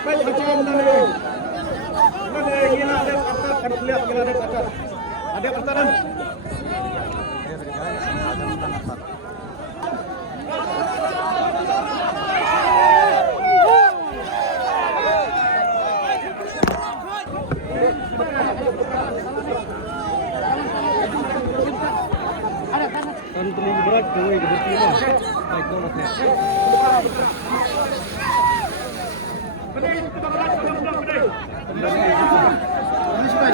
Baik macam mana? Mana gila ada atas kan lihat gila ada atas. Ada pertahanan. Kan perlu berat kowe berarti lah. Baik banget ya. Benar itu berat benar. Ini sudah.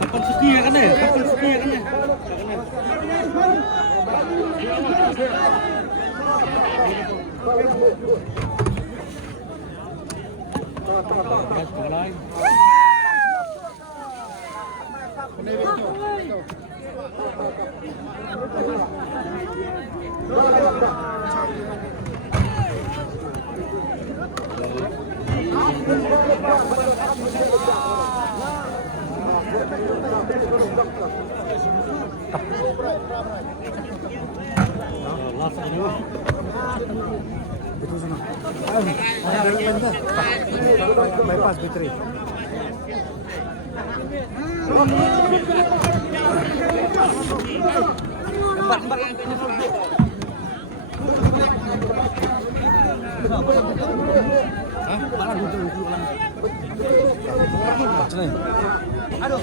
Kapan setia kan ya? Kapan setia kan ya? Bypass Bitri. Aduh.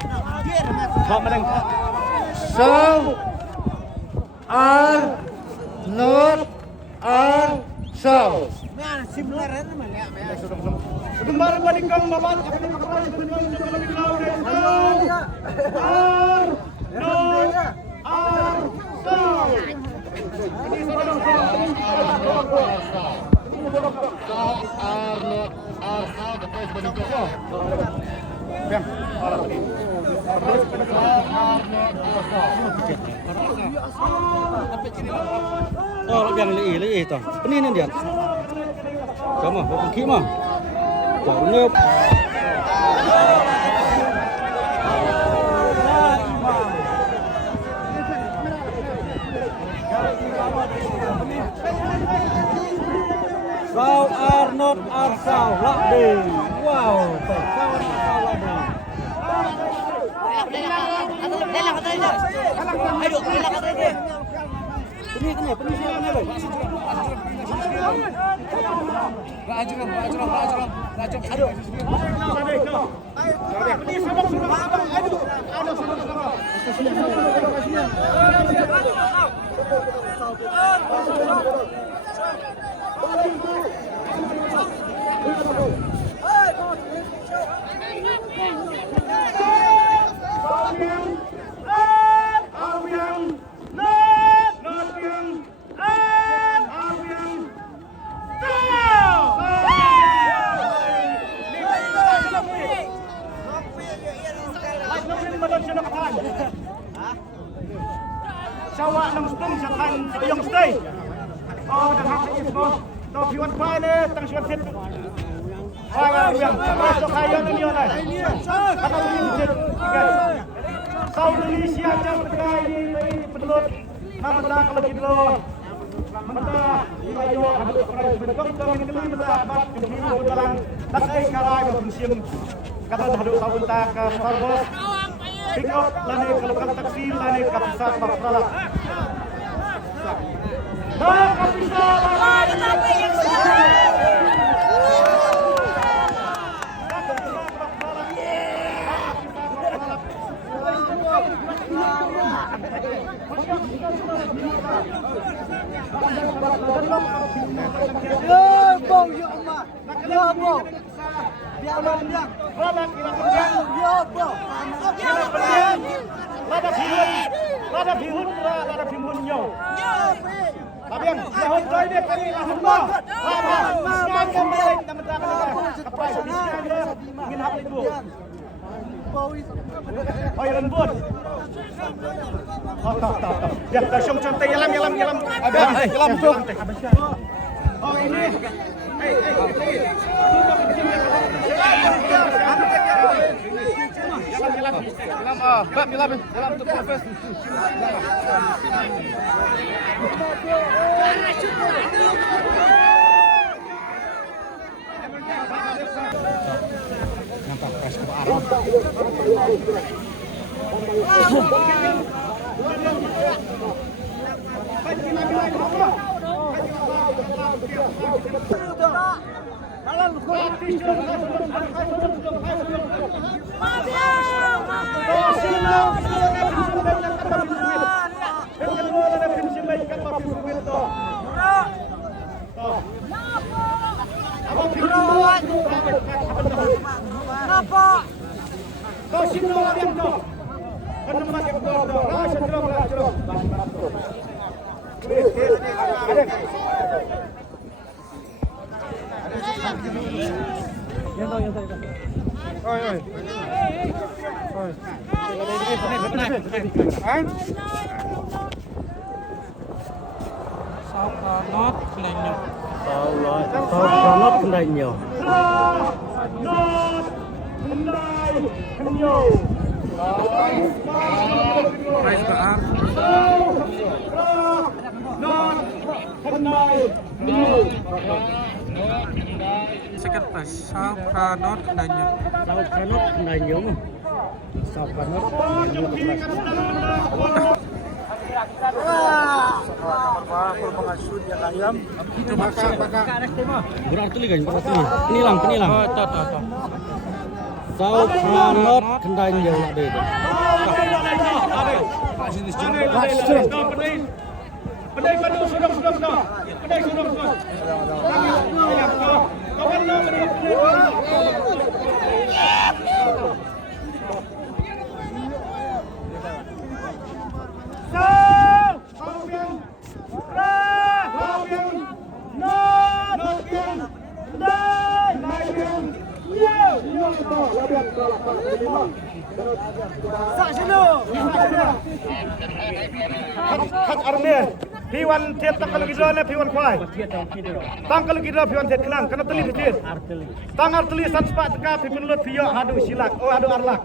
Hong Kau menang. Sau Arnold Arsau. Gembar bandingkan babat akan dikatakan sebelum lebih laut dan oh yang lei toh penin dia kamu pergi mah ngep Sau Arnold Arsau Lakde. Wow, kawan Arsau Lakde. Ini silakan loh. Sawak nang stung satan yang stay. Oh dan hak itu. Tau piwan pai le tang siwan sit. Ayam yang masuk kaya dunia lah. Kata ini sit. Sau Indonesia jam terkai di penelut. Nama tak kalau gitu. Mata ayo ada perai bentuk kami kami mendapat kemimpinan dalam nakai karai bermusim. Kata hadut tahun tak ke Farbos. Pick up lane kalau kata taksi lane kapisah makralak. Dah kapisah Bong ya Allah. Ya bong. Ya bong. Lada bihun nyo. Labian, yahut toy dia kali lahun mo. Sekarang kembali teman-teman kapal sekarang dia ingin hap itu. Oh ya lembut. Ya, tersyum contoh yalam. Yalam tu. Oh ini. Yalam untuk profes. nampak pres ke arah Sau Pranot Kelenyo. Sau Pranot Kelenyo. Price Baar. Second prize Sau Pranot Kelenyo. Sau Pranot Kelenyo. Sau Pranot Kelenyo. Berarti kan penilang. Oh, tahu. Sao Pranot kendai nhiều là để Pendai padu sudah dah. Pendai sudah. Kawan lo pendai. Khát army P1 tiap tangkal gidra na P1 kwai tangkal gidra P1 tiap kenang kana teli fitir tangal teli san spa teka pipin lut piyo adu silak adu arlak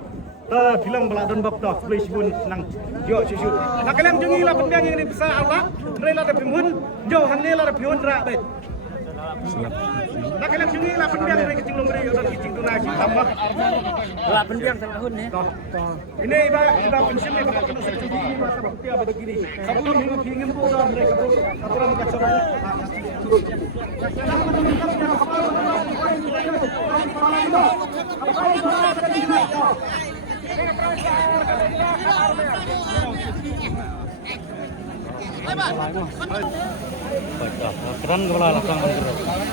bilang beladon bab dah please bun nang yo susu nak kalian jungi lah pendiang ini besar arlak rela da pimun jo hanne la da piun ra bet nak kalian jungi lah pendiang dari kecing lomri dan kecing tunai tambah Lah pendiang salah hun ni. ini iba pensiun ni bakal kena sesuatu ini masa bukti apa begini sebelum hingga pingin bodoh mereka aturan kacau keren kepala langsung bergerak.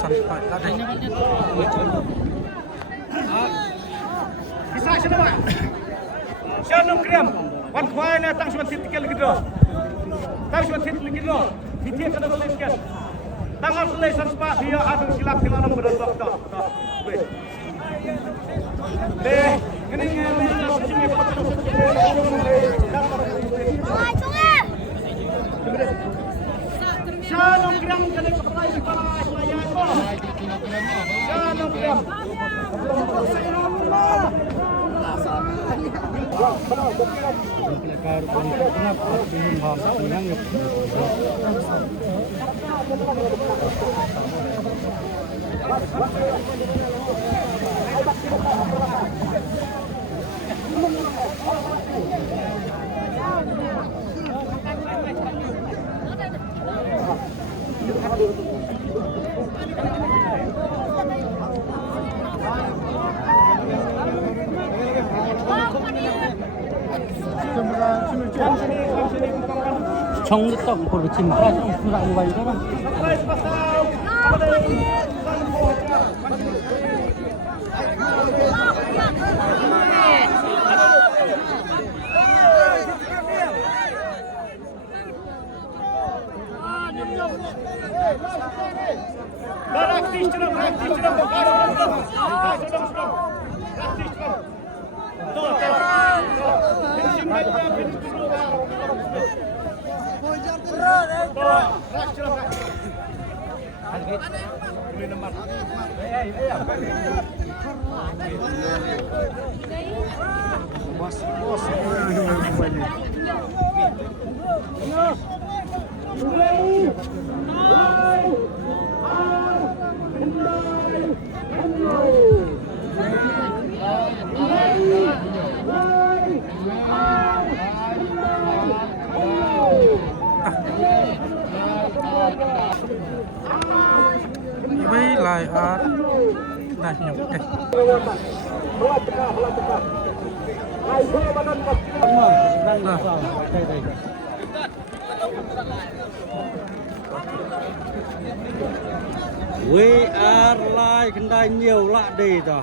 sampai tadi. Bisa siapa pak? Siapa kriam? Wan kuai na tang cuma titik lagi doh. Tang cuma titik lagi doh. Titik kada boleh sekian. Tanggal selesai sempat dia adu silap silap orang berdua doh. Ini sini Shalom kriam kada kepada para pelayan doh. Shalom kriam. 청국떡 보러 침대 수랑 거 이거는 Dah nyok deh. We are like kendai nhiều lạ đi rồi.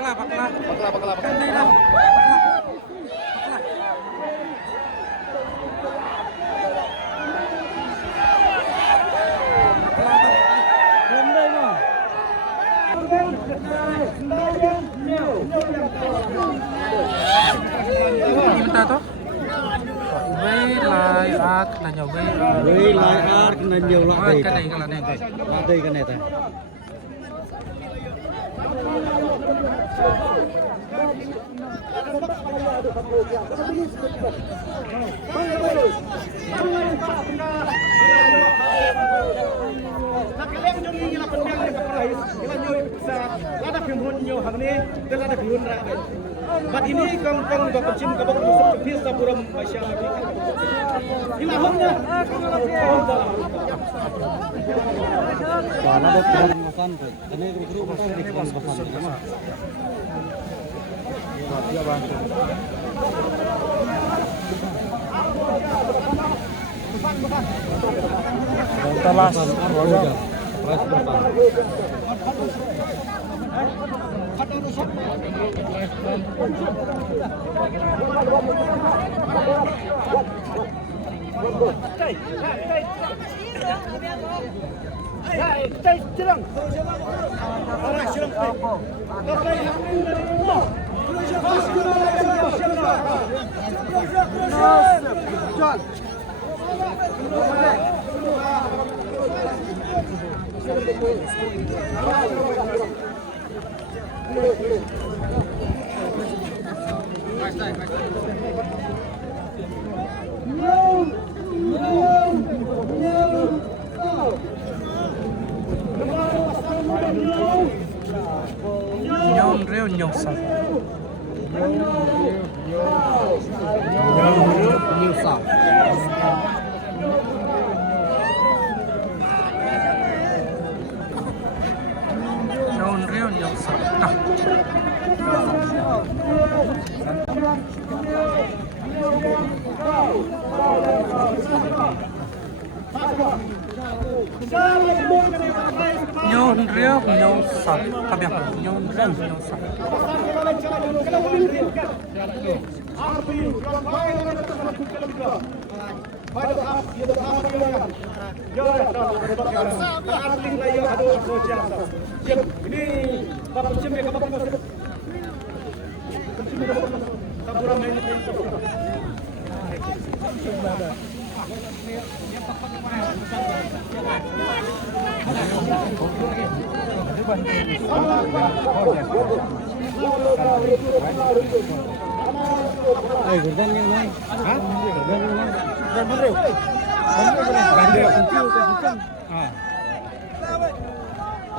Bakla. Đây đâu. Lên đây mà. Gimana tuh? Với lại art là nhiều với. We like art kendai nhiều lạ đi. Cái này là này. Lạ đi cái này ta. Nakaliang jom ni la pendiang ni kaprais, ila nyoy sa ada pimun nyo hamni, dan ada pimun rakyat. Bat ini kong ba kecim ka bakal musuh kepis sa buram masya Allah. Ila hamnya. Kalau ada peran basan tu, ini guru basan di peran basan tu mah. Dia bantu. Talas, roda, kelas depan. Serang. Arah serang. Nhom rêu nhom sập. Nhiều sọc. Nhom rêu nhom sập. Nhom rêu nhom sập. Kami apa? Nhom rêu nhom sập. Gordon yang lain. Hah? Gordon yang lain. Dan bener.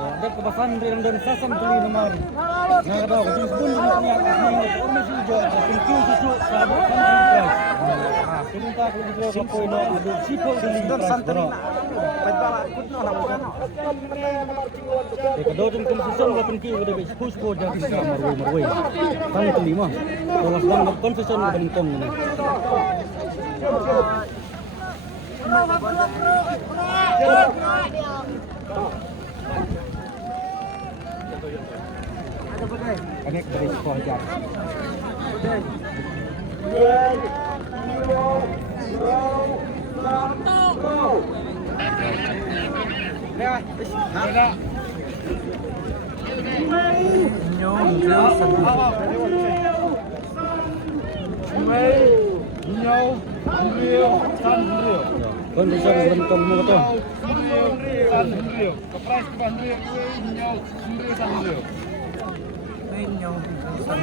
Ada kebasan dan sasan beli nomor. Nah, ada kecil pun punya masih jual pintu susu sahabat kan. Kita kalau kita poin ada sipo beli santan. Kalau jam konsisten kalau pintu ada besi push board jadi marway. Kan kelima. Kalau sedang konsisten dengan tong ini. Connect dari sekolah jam. Nhom rêu sập. Kon bisa berentong mu tu. Với nhom sập.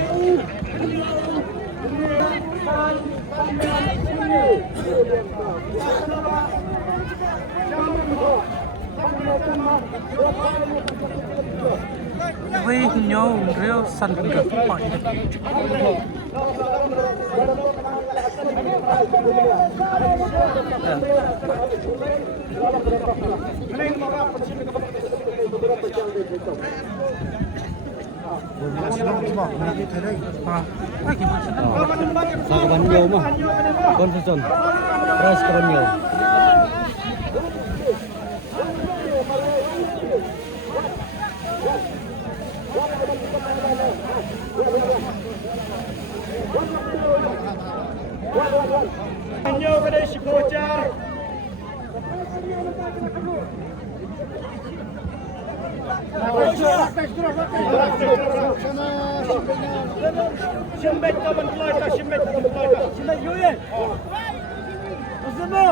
Với nhom rêu sập được mọi Ini Sa Kabanyaw mah. Concession. Price Kabanyaw. Anyo kada si Kocar. Simbet ka bantlay ka, simbet ka bantlay ka. Simbet Joel. Asmo.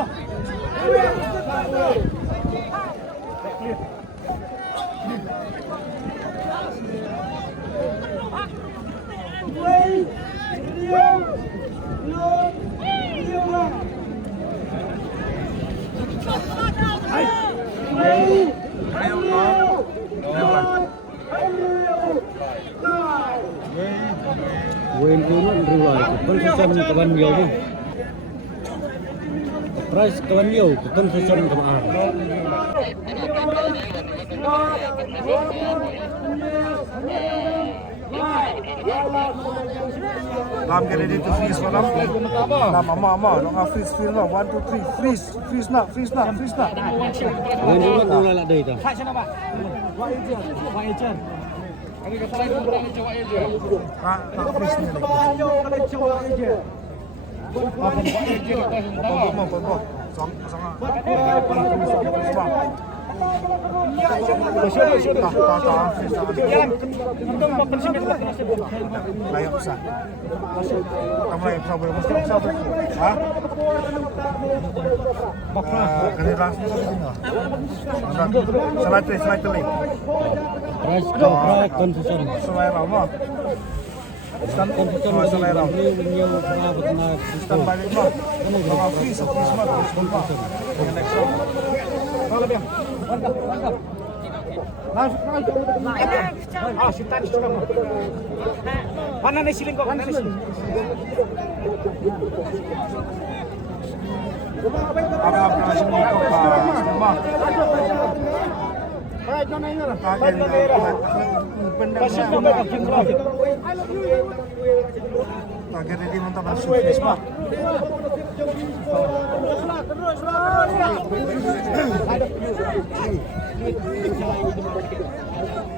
Wayne Roman riway. Concession Kabanyaw mah. Price Kabanyaw, concession Kamaan. Lam get ready to freeze for Lam. Lam ama. Long freeze freeze lah. 1 2 3 freeze. Freeze nak. Wayne Roman mula lah day ta. Tak freeze ni. Apa. Song. Layak besar. Kamu layak besar boleh mesti besar tu. Ha? Kena langsung Selai telik. Price Kabanyaw concession. Selai lama. Stand concession Selera. Kabanyaw pernah benar. Stand balik mah. Long freeze mah. Next one. Mantap. Ah, si Tanis juga mah. Mana nih siling kok? Mana nih siling? Apa semua mah. Baik, mana ini lah? Kasih Target ready mantap masuk Isma.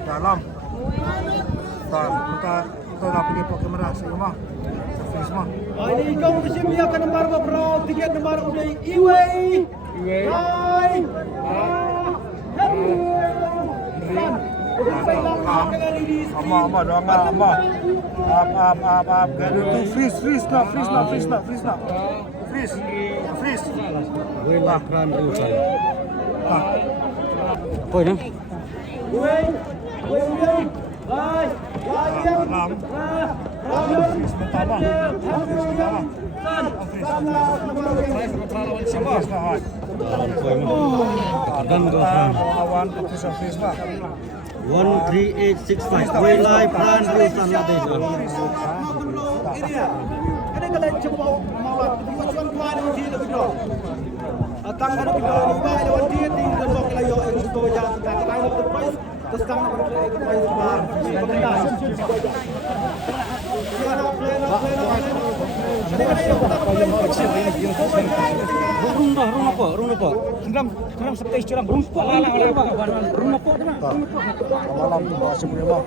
Dalam. Kita nak pergi pakai kamera semua. Isma. Ini kau mesti biarkan nomor berapa? Tiket nomor udah Iway. Hai. Ama doang ama. Up. Gaduh tu freeze nak. Freeze. Wayne Lakran riway. Apa ini? Ram. Freeze pertama. Dan Lakran. Lawan keputusan freeze mah. 13865 Wayne Lakran Rusan Ladesh. Ini ya. Ini kalau coba mawat tujuan kemana mesti itu bro. Atang ada bro di bawah lewat dia tinggal sok layo itu jangan kata lain itu price terus kang itu price bar. Rumah apa? Keram seperti curang. Rumah apa? Malam masih punya mah.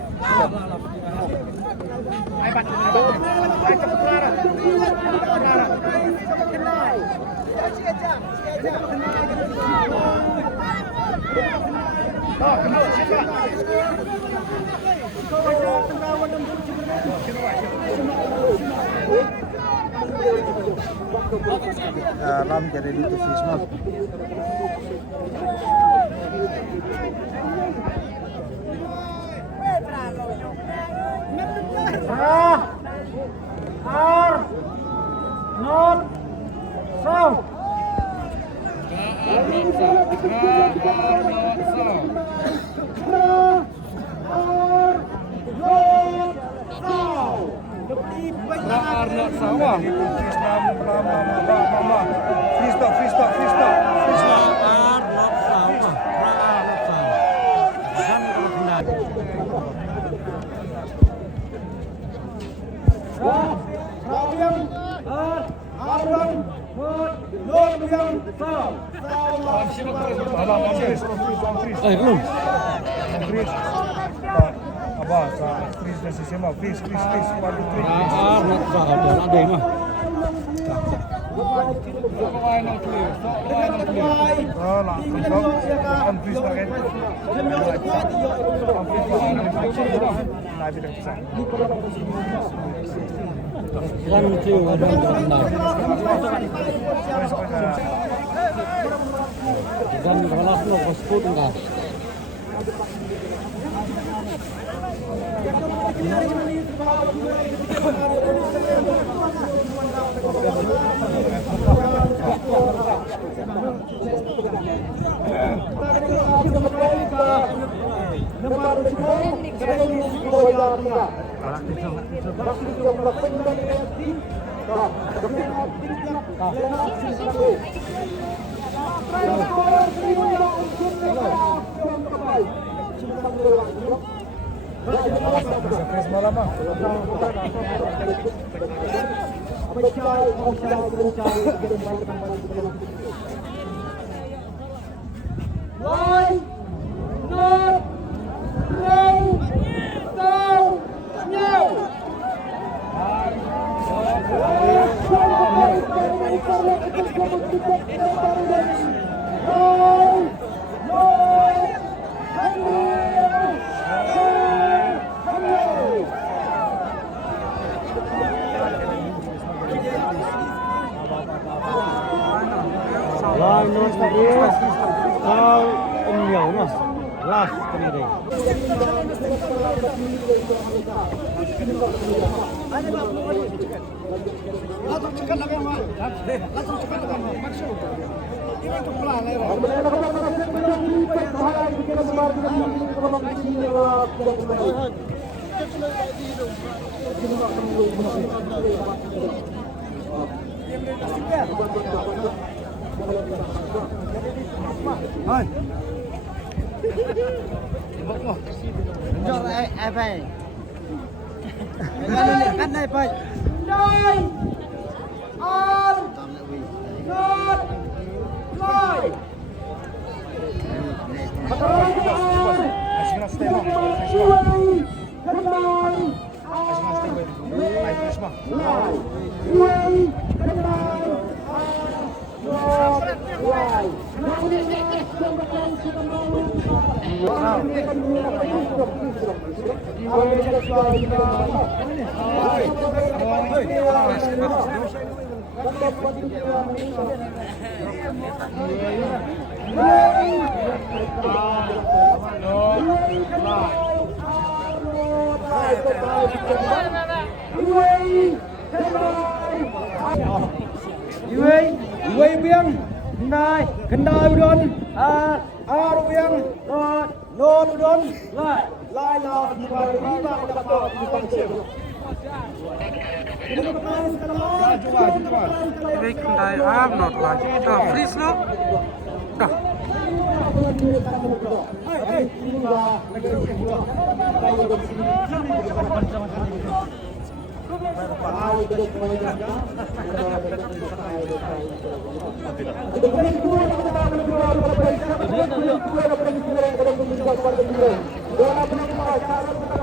Lam jadi di Fisma. Belum. Apa sa freeze na sistema, freeze 1 2 3 Nak ada mah. langsung freeze pakai Kan itu ada dan kelas lo kosku enggak. freeze malam ah. Last kini deh. Langsung cekat lagi Mak. Langsung cekat lagi Mak. Maksud. Ini untuk pelan ya. Hai. Jor apa? Kan naik pak. Nine. On. Not. Fly. Iway biang Kendai udon biang non udon lai la di bawah lima dapat di pancing. Baik, Kendai not lagi. Dah freeze lo. Dah. Tidak.